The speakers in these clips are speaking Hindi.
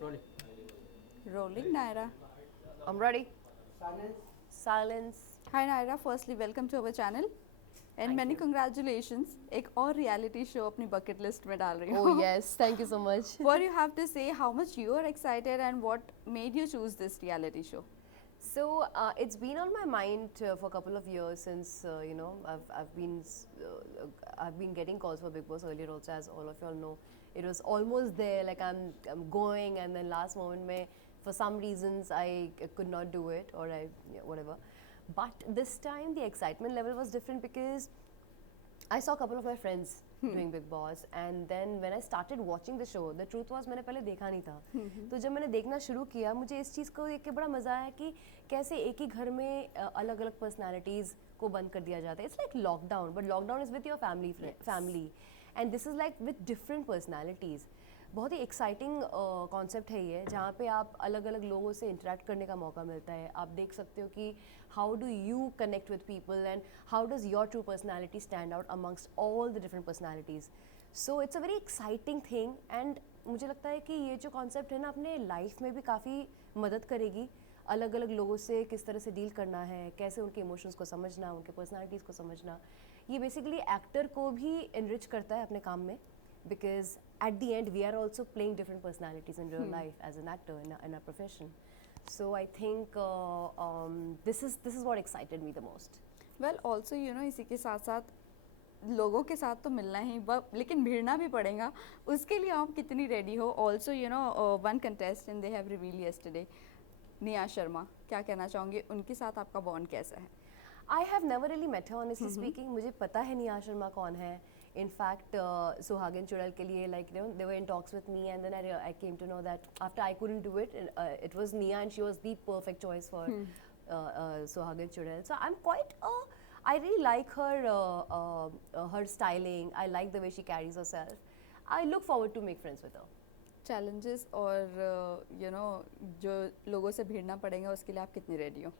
Rolling. Rolling, Naira. I'm ready. Silence. Silence. Hi Naira, firstly welcome to our channel and Thank many you. congratulations. एक और reality show अपनी bucket list में डाल रही Oh हूँ. yes, thank you so much. What you have to say, how much you are excited and what made you choose this reality show? So it's been on my mind for a couple of years since I've been getting calls for Big Boss earlier also, as all of you all know. It was almost there, like I'm going, and then last moment mein, for some reasons I could not do it, or whatever. But this time the excitement level was different because I saw a couple of my friends doing Big Boss, and then when I started watching the show, the truth was मैंने पहले देखा नहीं था. तो जब मैंने देखना शुरू किया, मुझे इस चीज़ को देख के बड़ा मज़ा आया कि कैसे एक ही घर में अलग अलग पर्सनालिटीज़ को बंद कर दिया जाता है. It's like lockdown, but lockdown is with your family and this is like with different personalities. बहुत ही एक्साइटिंग कॉन्सेप्ट है ये, जहाँ पे आप अलग अलग लोगों से इंटरेक्ट करने का मौका मिलता है. आप देख सकते हो कि how do you connect with people and how does your true personality stand out amongst all the different personalities. So it's a very exciting thing and मुझे लगता है कि ये जो कॉन्सेप्ट है ना, अपने लाइफ में भी काफ़ी मदद करेगी. अलग अलग लोगों से किस तरह से डील करना है, कैसे उनके इमोशंस को समझना, उनके पर्सनैलिटीज़ को समझना, ये बेसिकली एक्टर को भी इनरिच करता है अपने काम में. Because at the end we are also playing different personalities in real life as an actor in our profession. So I think this is what excited me the most. Well, also इसी के साथ साथ लोगों के साथ तो मिलना ही लेकिन भिड़ना भी पड़ेगा. उसके लिए आप कितनी रेडी हो? Also one contestant they have reveal yesterday, Nia Sharma. क्या कहना चाहोंगे, उनके साथ आपका बॉन्ड कैसा है? I have never really met her honestly speaking. मुझे पता है निया शर्मा कौन है. In fact, सुहागिन चुड़ैल के लिए they were in talks with me, and then I came to know that after I couldn't do it, it was Nia, and she was the perfect choice for सुहागिन चुड़ैल. So I'm quite I really like her styling. I like the way she carries herself. I look forward to make friends with her. Challenges और जो लोगों से भिड़ना पड़ेगा, उसके लिए आप कितनी रेडी हो?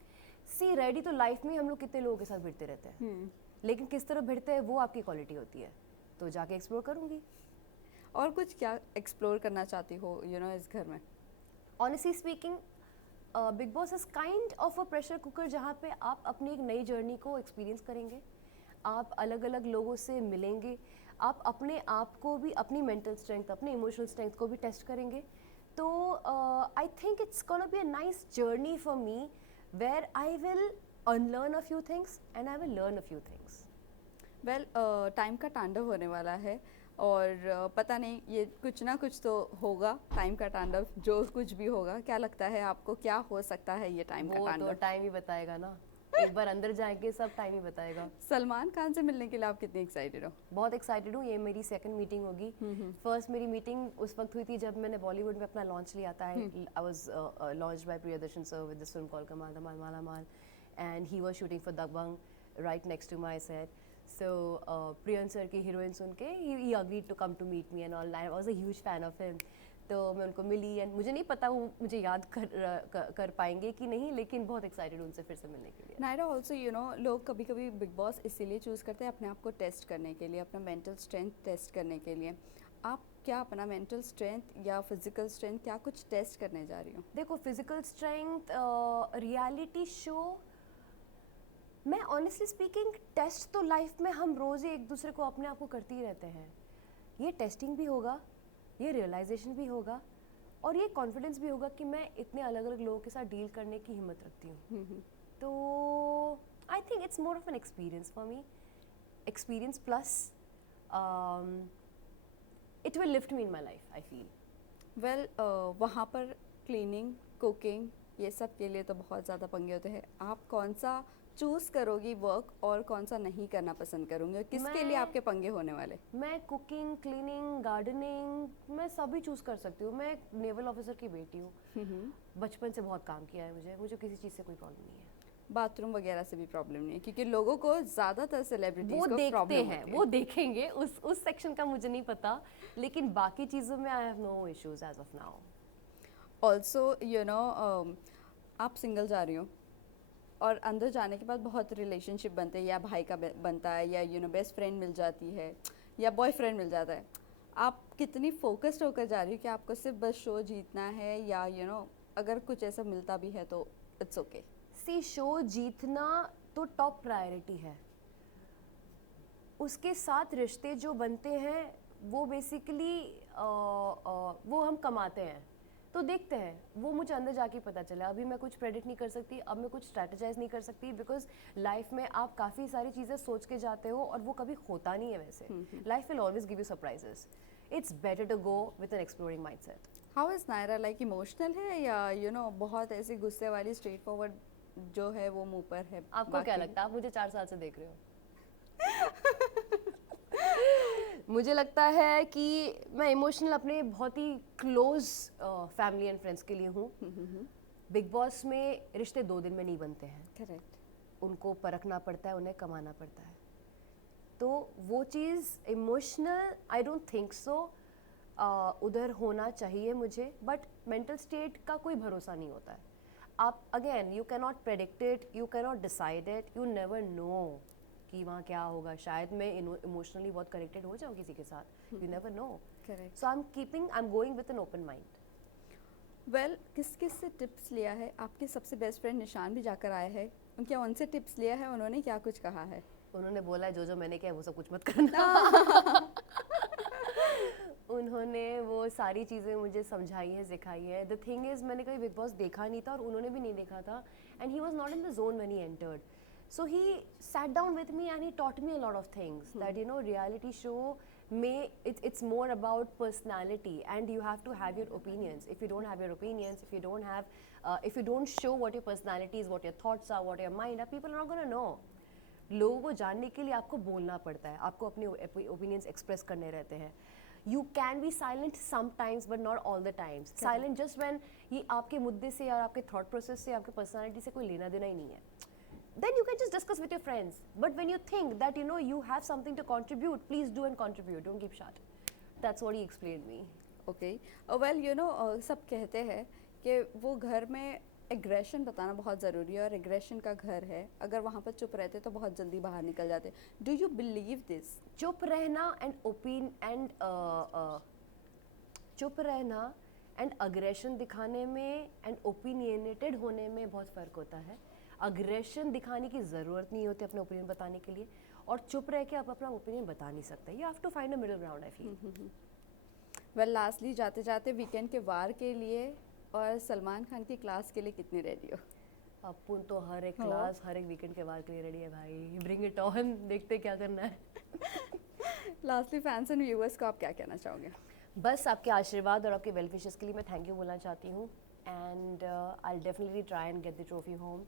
सी रेडी तो लाइफ में हम लोग कितने लोगों के साथ भिड़ते रहते हैं, लेकिन किस तरह भिड़ते हैं वो आपकी क्वालिटी होती है. तो जाके एक्सप्लोर करूँगी. और कुछ क्या एक्सप्लोर करना चाहती हो इस घर में? Honestly speaking, big boss is kind of a pressure cooker, जहाँ पे आप अपनी एक नई जर्नी को एक्सपीरियंस करेंगे. आप अलग अलग लोगों से मिलेंगे. आप अपने आप को भी, अपनी मेंटल स्ट्रेंथ, अपने इमोशनल स्ट्रेंथ को भी टेस्ट करेंगे. तो I think it's gonna be a nice journey for me, where I will unlearn a few things and I will learn a few things. Well, time का तांडव होने वाला है और पता नहीं, ये कुछ ना कुछ तो होगा. टाइम का तांडव जो कुछ भी होगा, क्या लगता है आपको, क्या हो सकता है ये टाइम का वो तांडव? तो टाइम ही बताएगा ना. एक बार अंदर जाएंगे सब टाइम ही बताएगा. सलमान खान से मिलने के लिए आप कितनी एक्साइटेड हो? बहुत एक्साइटेड हूँ. ये मेरी सेकंड मीटिंग होगी. फर्स्ट मेरी मीटिंग उस वक्त हुई थी जब मैंने बॉलीवुड में अपना लॉन्च लिया था. I was launched by Priyadarshan sir with this film called Kamaal Dhamaal Malamaal, and he was shooting for Dabangg right next to my set. So Priyan sir की हीरोइन सुन के he agreed to come to meet me and all. I was a huge fan of him. तो मैं उनको मिली एंड मुझे नहीं पता वो मुझे याद कर पाएंगे कि नहीं, लेकिन बहुत एक्साइटेड हूँ उनसे फिर से मिलने के लिए. नायरा, ऑल्सो लोग कभी कभी बिग बॉस इसीलिए चूज़ करते हैं अपने आप को टेस्ट करने के लिए, अपना मेंटल स्ट्रेंथ टेस्ट करने के लिए. आप क्या अपना मेंटल स्ट्रेंथ या फिजिकल स्ट्रेंथ क्या कुछ टेस्ट करने जा रही हो? देखो, फिजिकल स्ट्रेंथ, रियलिटी शो, मैं ऑनेस्टली स्पीकिंग टेस्ट तो लाइफ में हम रोज़ ही एक दूसरे को अपने आप को करते ही रहते हैं. ये टेस्टिंग भी होगा, ये रियलाइजेशन भी होगा, और ये कॉन्फिडेंस भी होगा कि मैं इतने अलग अलग लोगों के साथ डील करने की हिम्मत रखती हूँ. तो I think it's more of an experience for me. Experience plus it will lift me in my life, I feel. Well, वहाँ पर क्लीनिंग, कुकिंग, ये सब के लिए तो बहुत ज़्यादा पंगे होते हैं. आप कौन सा चूज़ करोगी वर्क और कौन सा नहीं करना पसंद करोगे? किसके लिए आपके पंगे होने वाले? मैं कुकिंग, क्लीनिंग, गार्डनिंग, मैं सभी चूज़ कर सकती हूँ. मैं एक नेवल ऑफिसर की बेटी हूँ. बचपन से बहुत काम किया है मुझे किसी चीज़ से कोई प्रॉब्लम नहीं है. बाथरूम वगैरह से भी प्रॉब्लम नहीं है, क्योंकि लोगों को ज़्यादातर सेलिब्रिटीज़ वो को देखते प्रॉब्लम हैं, होती है. वो देखेंगे, उस सेक्शन का मुझे नहीं पता, लेकिन बाकी चीज़ों में I have no issues as of now. Also आप सिंगल जा रही हो और अंदर जाने के बाद बहुत रिलेशनशिप बनते हैं, या भाई का बनता है, या बेस्ट फ्रेंड मिल जाती है, या बॉयफ्रेंड मिल जाता है. आप कितनी फोकस्ड होकर जा रही हो कि आपको सिर्फ बस शो जीतना है, या अगर कुछ ऐसा मिलता भी है तो इट्स ओके? सी, शो जीतना तो टॉप प्रायोरिटी है, उसके साथ रिश्ते जो बनते हैं वो बेसिकली वो हम कमाते हैं, तो देखते हैं, वो मुझे अंदर जाके पता चला। अभी मैं कुछ प्रेडिक्ट नहीं कर सकती, अब मैं कुछ स्ट्रैटेजाइज नहीं कर सकती, बिकॉज लाइफ में आप काफ़ी सारी चीज़ें सोच के जाते हो और वो कभी होता नहीं है वैसे। Life will always give you surprises, it's better to go with an exploring mindset. How is Naira, like emotional है या बहुत ऐसी गुस्से वाली स्ट्रेट फॉरवर्ड जो है वो मुंह पर है? आपको क्या लगता है? आप मुझे 4 साल से देख रहे हो। मुझे लगता है कि मैं इमोशनल अपने बहुत ही क्लोज फैमिली एंड फ्रेंड्स के लिए हूँ। बिग बॉस में रिश्ते 2 दिन में नहीं बनते हैं। करेक्ट। उनको परखना पड़ता है, उन्हें कमाना पड़ता है, तो वो चीज़ emotional I don't think so उधर होना चाहिए मुझे, बट मेंटल स्टेट का कोई भरोसा नहीं होता है। आप again you can not predict it, you can not decide it, you never know कि वहाँ क्या होगा। शायद मैं इमोशनली बहुत कनेक्टेड हो जाऊँ किसी के साथ, you never know. Correct. So I am going with an open mind. Well, किस किस से टिप्स लिया है? आपके सबसे बेस्ट फ्रेंड निशान भी जाकर आए हैं, क्या उनसे टिप्स लिया है? उन्होंने क्या कुछ कहा है? उन्होंने बोला है जो मैंने किया वो सब कुछ मत करना। उन्होंने वो सारी चीज़ें मुझे समझाई है, सिखाई है। द थिंग इज़, मैंने कभी बिग बॉस देखा नहीं था और उन्होंने भी नहीं देखा था, and he was not in the zone when he entered. So he sat down with me and he taught me a lot of things, that reality show it's more about personality, and you have to have your opinions. If you don't have your opinions, if you don't show what your personality is, what your thoughts are, what your mind are, people are not going to know. लोगों को जानने के लिए आपको बोलना पड़ता है, आपको अपने opinions express करने रहते हैं। You can be silent sometimes but not all the times. Silent just when ये आपके मुद्दे से और आपके thought process से, आपके personality से कोई लेना देना ही नहीं है, then you can just discuss with your friends. But when you think that you have something to contribute, please do and contribute, don't keep shut. That's what he explained me. Okay. Well, सब कहते हैं कि वो घर में एग्रेशन बताना बहुत ज़रूरी है, और एग्रेशन का घर है, अगर वहाँ पर चुप रहते तो बहुत जल्दी बाहर निकल जाते। Do you believe this? चुप रहना एंड अग्रेशन दिखाने में एंड ओपिनियनेटेड होने में बहुत फ़र्क होता है। अग्रेशन दिखाने की ज़रूरत नहीं होती अपने ओपिनियन बताने के लिए, और चुप रह के आप अपना ओपिनियन बता नहीं सकते। You have to find a middle ground, I feel. Well, lastly जाते जाते वीकेंड के वार के लिए और सलमान खान की क्लास के लिए कितनी रेडी हो? अपन तो हर एक क्लास, हर एक वीकेंड के वार के लिए रेडी है भाई। ब्रिंग इट ऑन, देखते क्या करना है। लास्टली फैंस एंड व्यूअर्स को आप क्या कहना चाहोगे? बस आपके आशीर्वाद और आपके वेल विशेस के लिए मैं थैंक यू बोलना चाहती हूँ, and I will definitely try and get the trophy home.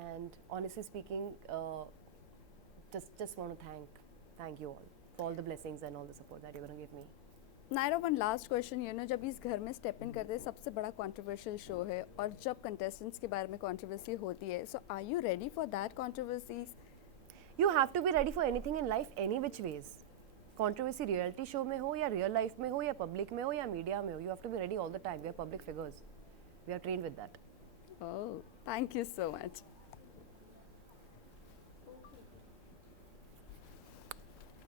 And honestly speaking, just want to thank you all for all the blessings and all the support that you're going to give me. Naira, one last question, जब इस घर में स्टेप इन करते हैं, सबसे बड़ा कंट्रोवर्शियल शो है, और जब कंटेस्टेंट्स के बारे में कंट्रोवर्सी होती है, so are you ready for that controversies? You have to be ready for anything in life, any which ways. Controversy reality show में हो या रियल लाइफ में हो या पब्लिक में हो या मीडिया में हो, you have to be ready all the time. We are public figures. We are trained with that. Oh, thank you so much.